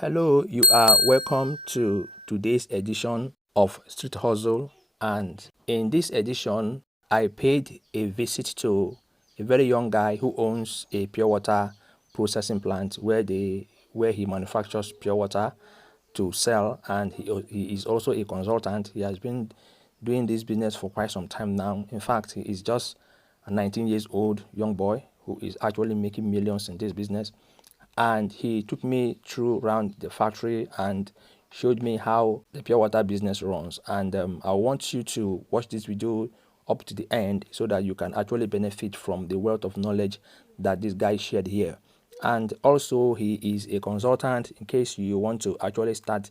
Hello, you are welcome to today's edition of Street Hustle. And in this edition, I paid a visit to a very young guy who owns a pure water processing plant where he manufactures pure water to sell, and he is also a consultant. He has been doing this business for quite some time now. In fact, he is just a 19 years old young boy who is actually making millions in this business. And he took me through around the factory and showed me how the pure water business runs. And I want you to watch this video up to the end so that you can actually benefit from the wealth of knowledge that this guy shared here. And also, he is a consultant. In case you want to actually start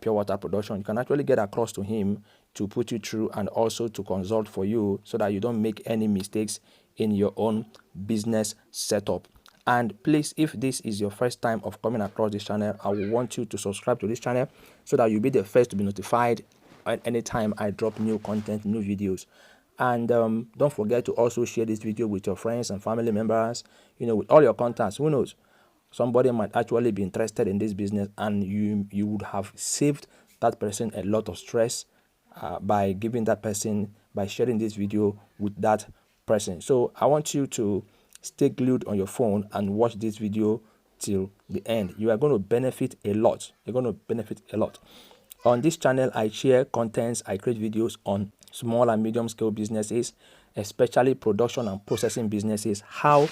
pure water production, you can actually get across to him to put you through and also to consult for you so that you don't make any mistakes in your own business setup. And please, if this is your first time of coming across this channel, I will want you to subscribe to this channel so that you'll be the first to be notified at any time I drop new content, new videos. And don't forget to also share this video with your friends and family members, with all your contacts. Who knows, somebody might actually be interested in this business, and you would have saved that person a lot of stress by sharing this video with that person. So I want you to stay glued on your phone and watch this video till the end. You are going to benefit a lot. You're going to benefit a lot. On this channel, I share contents, I create videos on small and medium scale businesses, especially production and processing businesses, how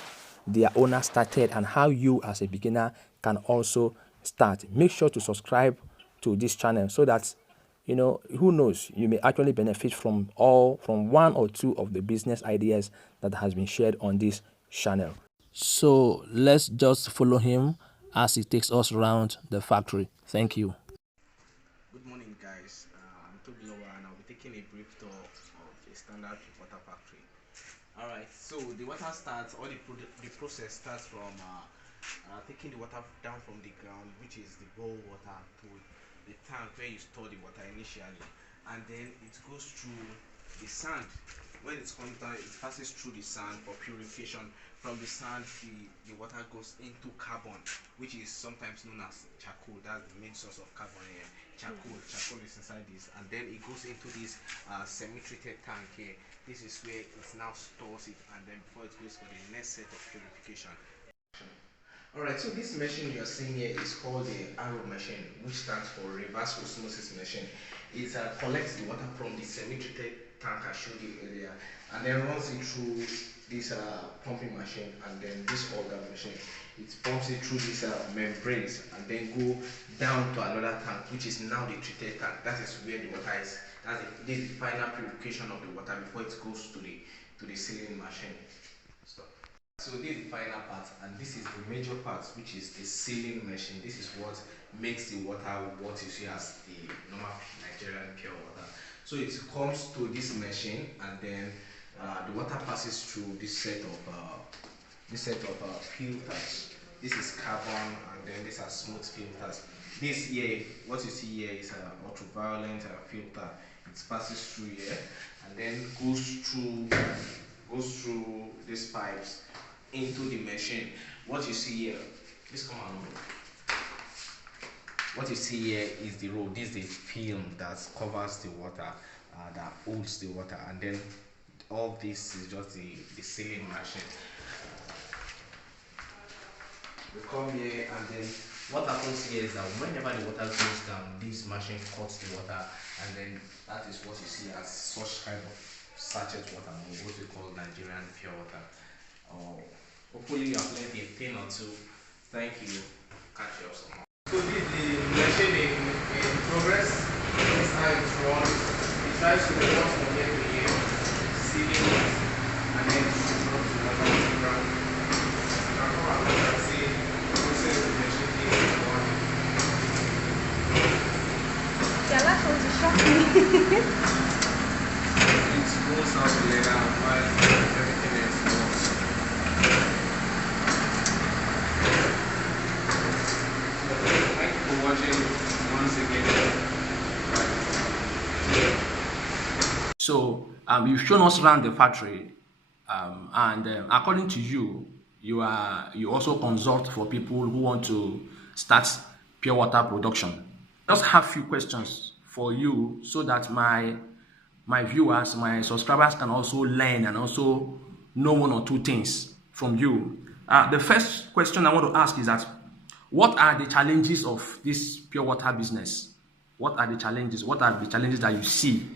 their owner started and how you as a beginner can also start. Make sure to subscribe to this channel so that who knows, you may actually benefit from one or two of the business ideas that has been shared on this channel. So let's just follow him as he takes us around the factory. Thank you. Good morning, guys. I'm Tobilowa, and I'll be taking a brief tour of a standard water factory. Alright, so the water starts, or the process starts from taking the water down from the ground, which is the bowl water, to the tank where you store the water initially, and then it goes through the sand. When it comes down, it passes through the sand for purification. From the sand, the water goes into carbon, which is sometimes known as charcoal. That's the main source of carbon here. Charcoal is inside this, and then it goes into this semi-treated tank here. This is where it now stores it, and then before it goes for the next set of purification. Alright, so this machine you are seeing here is called the RO machine, which stands for reverse osmosis machine. It collects the water from the semi-treated tank I showed you earlier, and then runs it through this pumping machine, and then this auger machine. It pumps it through these membranes and then go down to another tank, which is now the treated tank. That is where the water is. This is the final purification of the water before it goes to the sealing machine. Stop. So this is the final part, and this is the major part, which is the sealing machine. This is what makes the water what you see as the normal Nigerian pure water. So it comes to this machine, and then the water passes through this set of filters. This is carbon, and then these are smooth filters. This here, what you see here, is an ultraviolet filter. It passes through here, and then goes through these pipes into the machine. What you see here, please come along. What you see here is the roll. This is the film that covers the water, that holds the water, and then all this is just the sealing machine. We come here, and then what happens here is that whenever the water goes down, this machine cuts the water, and then that is what you see as such kind of sachet water, or what we call Nigerian pure water. Hopefully you have learned a thing or two. Thank you. Catch you up some more. So this is the machine in progress. This time it's run. It tries to run from here to here, sealing it, and then it run to the ground. Now come out and see the process the machine is running. Yeah, that was a shocking. It rolls out together while everything else works. Thank you for watching once again. So you've shown us around the factory, and according to you, you also consult for people who want to start pure water production. Just have few questions for you so that my viewers, my subscribers can also learn and also know one or two things from you. The first question I want to ask is that what are the challenges of this pure water business? What are the challenges? What are the challenges that you see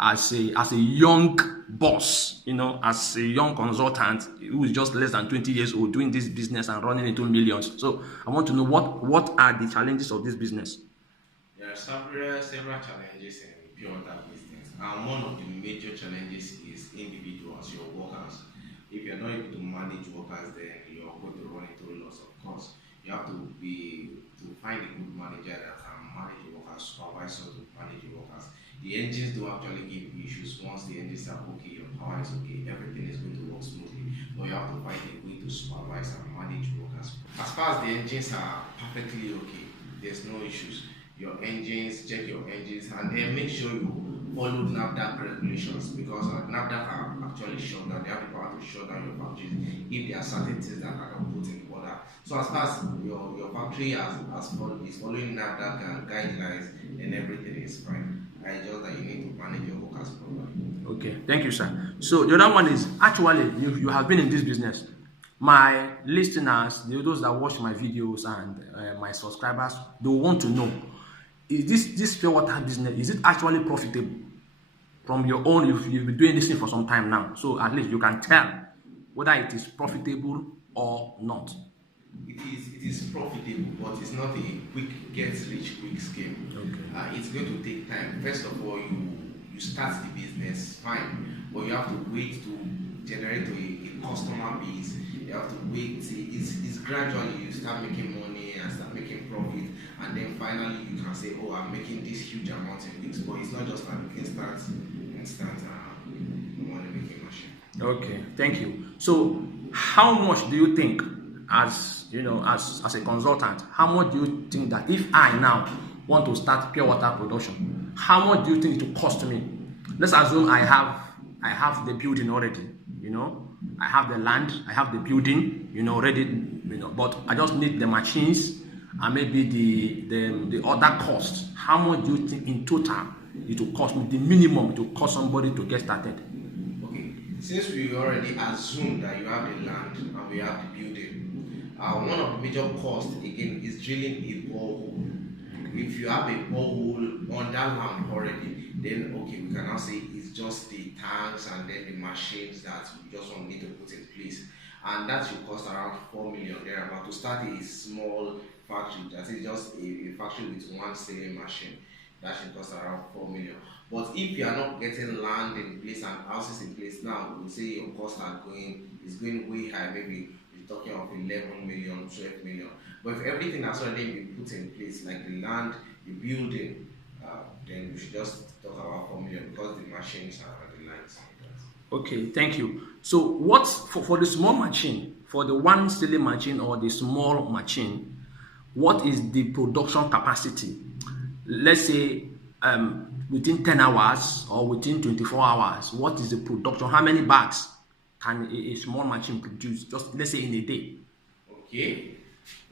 as a young boss, as a young consultant who is just less than 20 years old doing this business and running into millions? So I want to know what are the challenges of this business? There are several challenges in pure water business, and one of the major challenges is individuals, your workers. If you're not able to manage workers, then you're going to run into loss of course. You have to find a good manager that can manage your workers, supervisor to manage your workers. The engines don't actually give issues. Once the engines are okay, your power is okay, everything is going to work smoothly. But you have to find a way to supervise and manage workers. As far as the engines are perfectly okay, there's no issues. Your engines, check your engines, and then make sure you follow NAFDAC regulations, because NAFDAC are actually shut down. They have the power to shut down your factories if there are certain things that are not put in order. So as far as your factory is following NAFDAC and guidelines, and everything is fine. It's just that you need to manage your workers properly. Okay, thank you, sir. So the other one is actually you have been in this business. My listeners, those that watch my videos and my subscribers, they want to know, is this pure water business, is it actually profitable? From your own, you've been doing this thing for some time now, so at least you can tell whether it is profitable or not. It is profitable, but it's not a quick get-rich-quick scheme. Okay. It's going to take time. First of all, you start the business, fine, but you have to wait to generate a customer base. You have to wait. It's gradually you start making money and start making profit, and then finally you can say, oh, I'm making this huge amount in weeks. But it's not just an instant money making machine. Okay, thank you. So how much do you think, as a consultant, how much do you think that if I now want to start pure water production, how much do you think it will cost me? Let's assume I have the building already, I have the land, I have the building, ready, but I just need the machines and maybe the other costs. How much do you think in total it will cost me, the minimum it will cost somebody to get started? Okay, since we already assumed that you have the land and we have the building, one of the major costs again is drilling a borehole. If you have a borehole on that land already, then okay, we can now say it's just the tanks and then the machines that we just want need to put in place, and that should cost around 4 million there. But to start a small factory, that is just a factory with one selling machine, that should cost around 4 million. But if you are not getting land in place and houses in place now, we will say your costs is going way high. Maybe you're talking of 11 million, 12 million. But if everything has already been put in place, like the land, the building, then we should just talk about 4 million, because the machines are the lines. Okay, thank you. So what for the small machine, for the one selling machine or the small machine, what is the production capacity? Let's say within 10 hours or within 24 hours, what is the production? How many bags can a small machine produce? Just let's say in a day. Okay.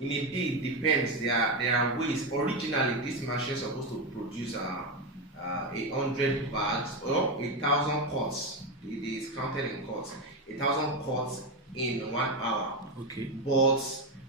In a day, it depends. There are ways. Originally, this machine is supposed to produce 100 bags or 1,000 cuts. It is counted in cuts. 1,000 cuts in 1 hour. Okay. But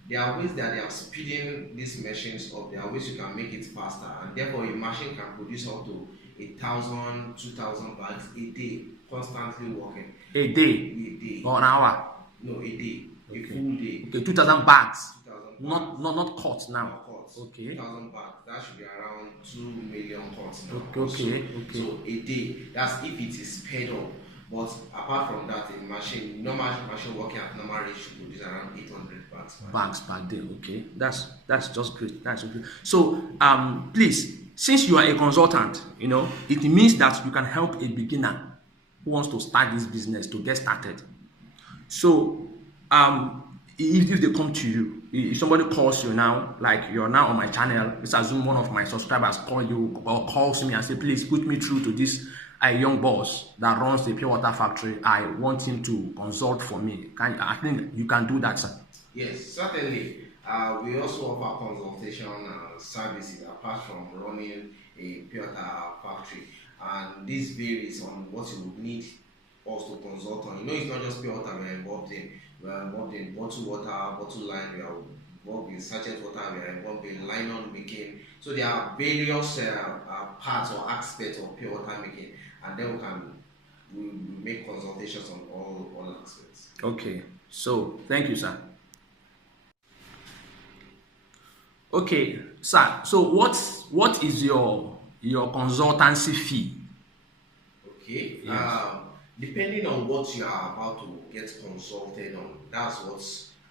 there are ways that they are speeding these machines up. There are ways you can make it faster, and therefore a machine can produce up to 1,000, 2,000 bags a day, constantly working. A day? A day. Or an hour? No, a day. Okay. A full day. Okay, 2,000 bags. 2,000 bags. Not cuts now. Not cuts. Okay. 2,000 bags. That should be around 2 million cuts now. Okay. So a day. That's if it is sped up. But apart from that, a normal machine working at normal rate should produce around 800 bags per day. Okay, that's just great. That's okay. So please, since you are a consultant, it means that you can help a beginner who wants to start this business to get started. So if they come to you, if somebody calls you now, like you're now on my channel, let's assume one of my subscribers call you or calls me and say, please put me through to this a young boss that runs the pure water factory. I want him to consult for me. I think you can do that, sir. Yes, certainly. We also offer consultation services apart from running a pure water factory, and this varies on what you would need us to consult on. You know, it's not just pure water we're involved in. We're involved in bottled water, bottled line. We are involved in sachet water. We are involved in nylon making. So there are various parts or aspects of pure water making, and then we make consultations on all aspects. Okay, so thank you, sir. Okay, sir. So what is your consultancy fee? Okay. Yes. Depending on what you are about to get consulted on, that's what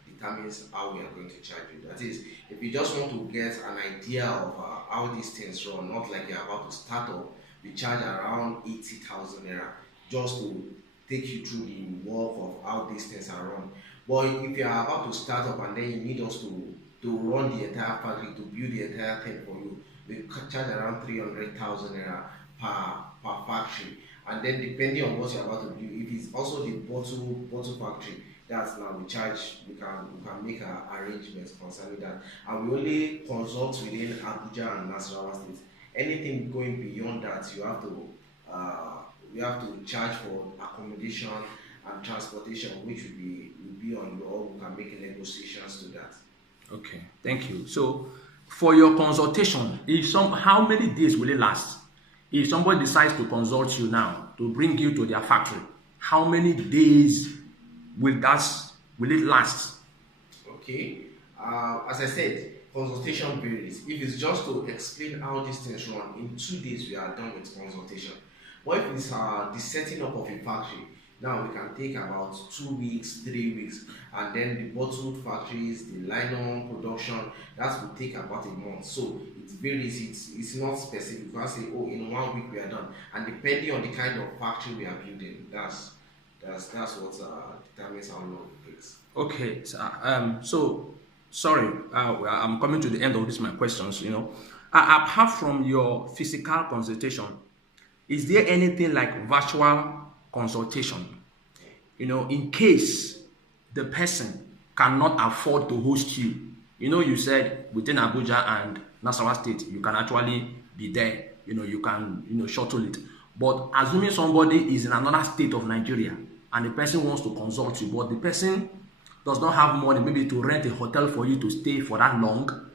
determines how we are going to charge you. That is, if you just want to get an idea of how these things run, not like you're about to start up, we charge around 80,000 naira just to take you through the work of how these things are run. But if you are about to start up and then you need us to run the entire factory, to build the entire thing for you, we charge around 300,000 naira per factory. And then depending on what you're about to do, if it's also the bottle factory, that's now we charge. We can make arrangements concerning that, and we only consult within Abuja and Nasarawa State. Anything going beyond that, you have to charge for accommodation and transportation, which will be on your own. We can make negotiations to that. Okay, thank you. So for your consultation, how many days will it last? If somebody decides to consult you now to bring you to their factory, how many days will it last? Okay. As I said, consultation varies. If it's just to explain how these things run, in 2 days we are done with consultation. But if it's the setting up of a factory, now we can take about 2 weeks, 3 weeks, and then the bottled factories, the nylon production, that will take about a month. So it varies. It's not specific. You can't say, oh, in 1 week we are done. And depending on the kind of factory we are building, that's what determines how long it takes. Okay, so sorry, I'm coming to the end of this my questions. Apart from your physical consultation, is there anything like virtual consultation? In case the person cannot afford to host you. You said within Abuja and Nasarawa State, you can actually be there. You can shuttle it. But assuming somebody is in another state of Nigeria and the person wants to consult you, but the person does not have money maybe to rent a hotel for you to stay for that long,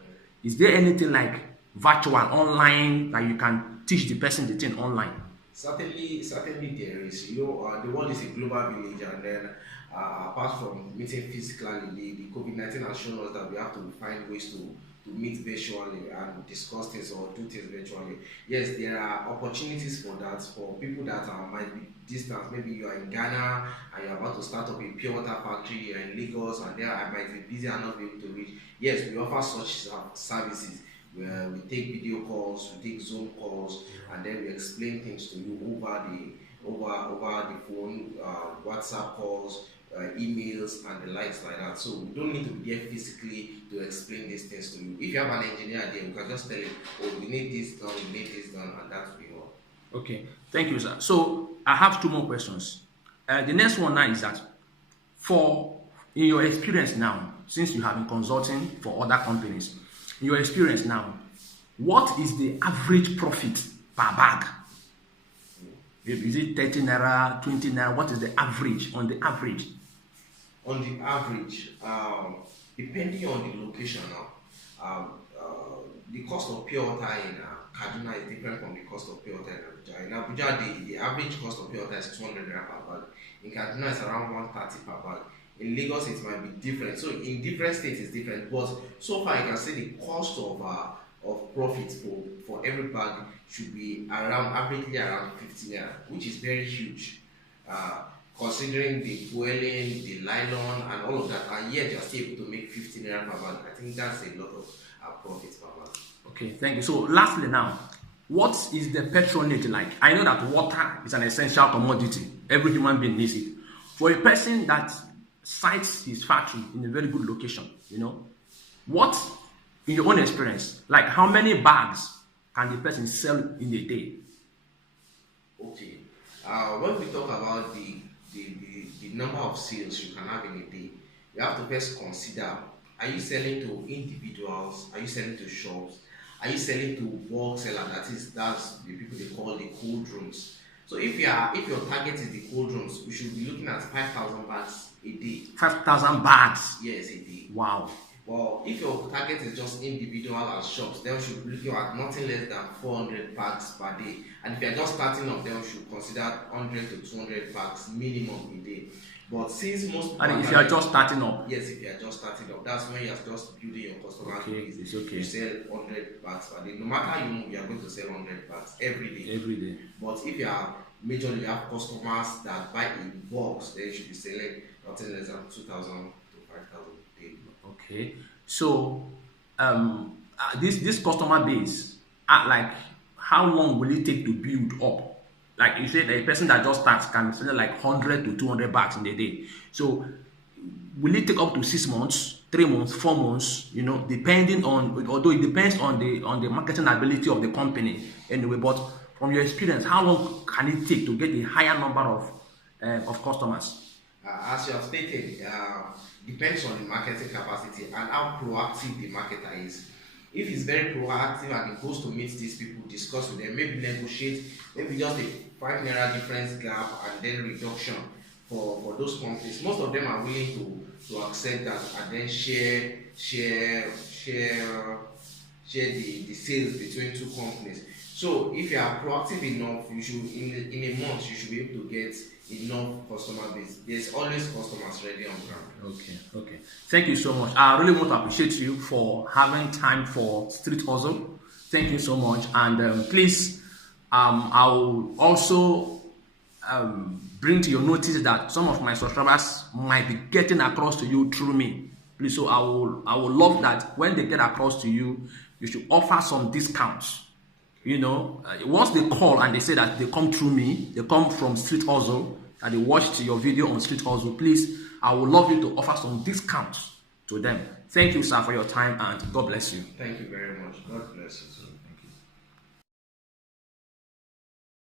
is there anything like virtual, online, that you can teach the person the thing online? Certainly there is. The world is a global village, and then apart from meeting physically, the COVID-19 has shown us that we have to find ways to meet virtually and discuss things or do things virtually. Yes, there are opportunities for that for people that might be distant. Maybe you are in Ghana and you're about to start up a pure water factory. You're in Lagos and there I might be busy and not be able to reach. Yes, we offer such services where we take video calls, we take Zoom calls, and then we explain things to you over the phone, WhatsApp calls, emails, and the likes like that. So we don't need to be there physically to explain these things to you. If you have an engineer there, we can just tell him, oh, we need this done, and that will be all. Okay, thank you, sir. So I have 2 more questions. The next one now is that, in your experience now, since you have been consulting for other companies, in your experience now, what is the average profit per bag? Is it 30 naira, 20 naira? What is the average, on the average? On the average, depending on the location now, the cost of pure water in Kaduna is different from the cost of pure water in Abuja. In Abuja, the average cost of pure water is 200 naira per bag. In Kaduna, it's around 130 per bag. In Lagos, it might be different. So in different states, it's different. But so far, you can say the cost of profit for every bag should be averagely around 50 naira, which is very huge. Considering the fueling, the nylon, and all of that, and yet you're still able to make 50 naira per bag. I think that's a lot of profit per bag. Okay, thank you. So lastly now, what is the patronage like? I know that water is an essential commodity. Every human being needs it. For a person that sites his factory in a very good location, what, in your own experience, like how many bags can the person sell in a day? Okay. When we talk about the number of sales you can have in a day, you have to first consider Are you selling to individuals? Are you selling to shops? Are you selling to bulk seller? That's the people they call the cold rooms. So if your target is the cold rooms, we should be looking at 5,000 bags a day. 5,000 bags. Yes, a day. Wow. Well, if your target is just individual and shops, then we should be looking at nothing less than 400 bags per day. And if you're just starting up, then we should consider 100 to 200 bags minimum a day. But since most people And if you are just starting up, yes, if you are just starting up, that's when you are just building your customer base. It's okay. You sell 100 bags per day. No matter how you move, you are going to sell 100 bags every day. Every day. But if you are majorly you have customers that buy in bulks, then you should be selling nothing less than 2,000 to 5,000 a day. Okay. So this customer base, like how long will it take to build up? Like you said, a person that just starts can sell like 100 to 200 bags in a day. So will it take up to 6 months, 3 months, 4 months? You know, depending on, although it depends on the marketing ability of the company anyway. But from your experience, how long can it take to get a higher number of customers? As you have stated, depends on the marketing capacity and how proactive the marketer is. If he's very proactive and he goes to meet these people, discuss with them, maybe negotiate, maybe just a 5 naira difference gap and then reduction for those companies. Most of them are willing to accept that and then share the sales between two companies. So if you are proactive enough, you should in a month you should be able to get enough customer base. There's always customers ready on ground. Okay. Thank you so much. I really want to appreciate you for having time for Street Hustle. Thank you so much. And please, I will also bring to your notice that some of my subscribers might be getting across to you through me. Please, so I will love that when they get across to you, you should offer some discounts. You know, once they call and they say that they come through me, they come from Street Hustle, and they watched your video on Street Hustle, please, I would love you to offer some discounts to them. Thank you, sir, for your time, and God bless you. Thank you very much. God bless you too.